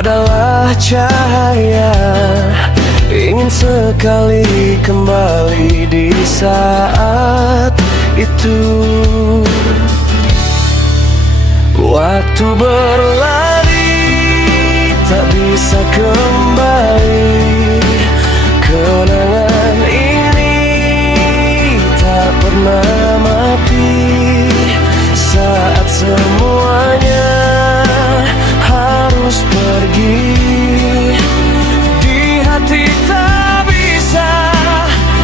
adalah cahaya. Ingin sekali kembali di saat itu. Waktu berlari, tak bisa kembali. Kenangan ini tak pernah mati. Saat semuanya harus pergi, di hati tak bisa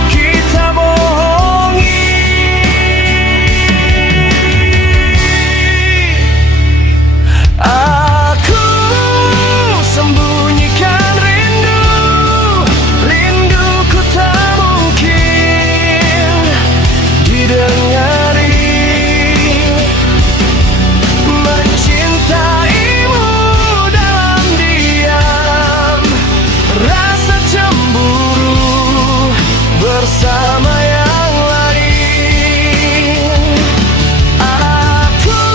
kita bohongi. Aku sembunyikan rindu, rinduku tak mungkin didengari. Mencintaimu dalam diam, rasa cemburu bersama yang lain. Aku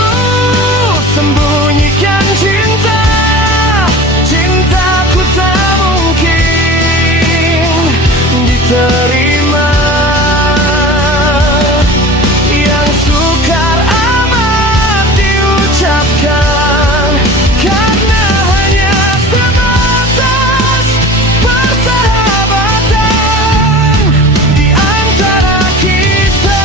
sembunyikan cinta, cintaku tak mungkin diterima. Yang sukar amat diucapkan, karena hanya sebatas persahabatan di antara kita.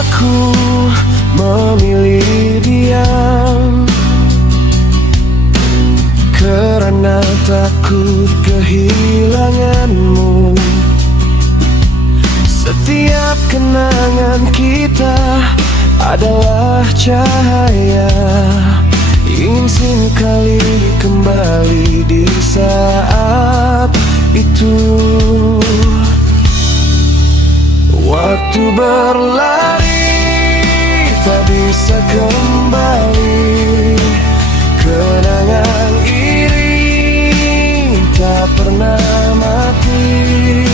Aku memilih diam karena takut kehilanganmu. Setiap kenangan kita adalah cahaya. Ingin sekali kembali di saat itu. Waktu berlari, tak bisa kembali. Kenangan iri tak pernah mati.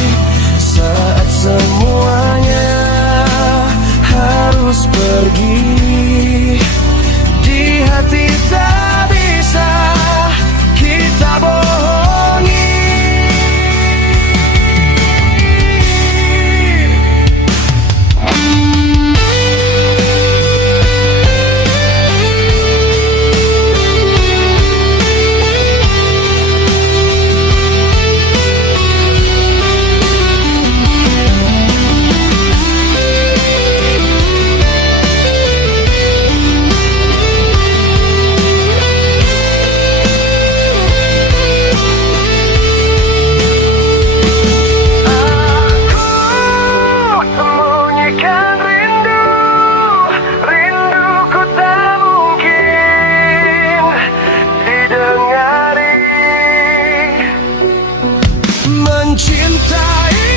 Saat semuanya harus pergi, di hati tak bisa kita bohongi. Mencintai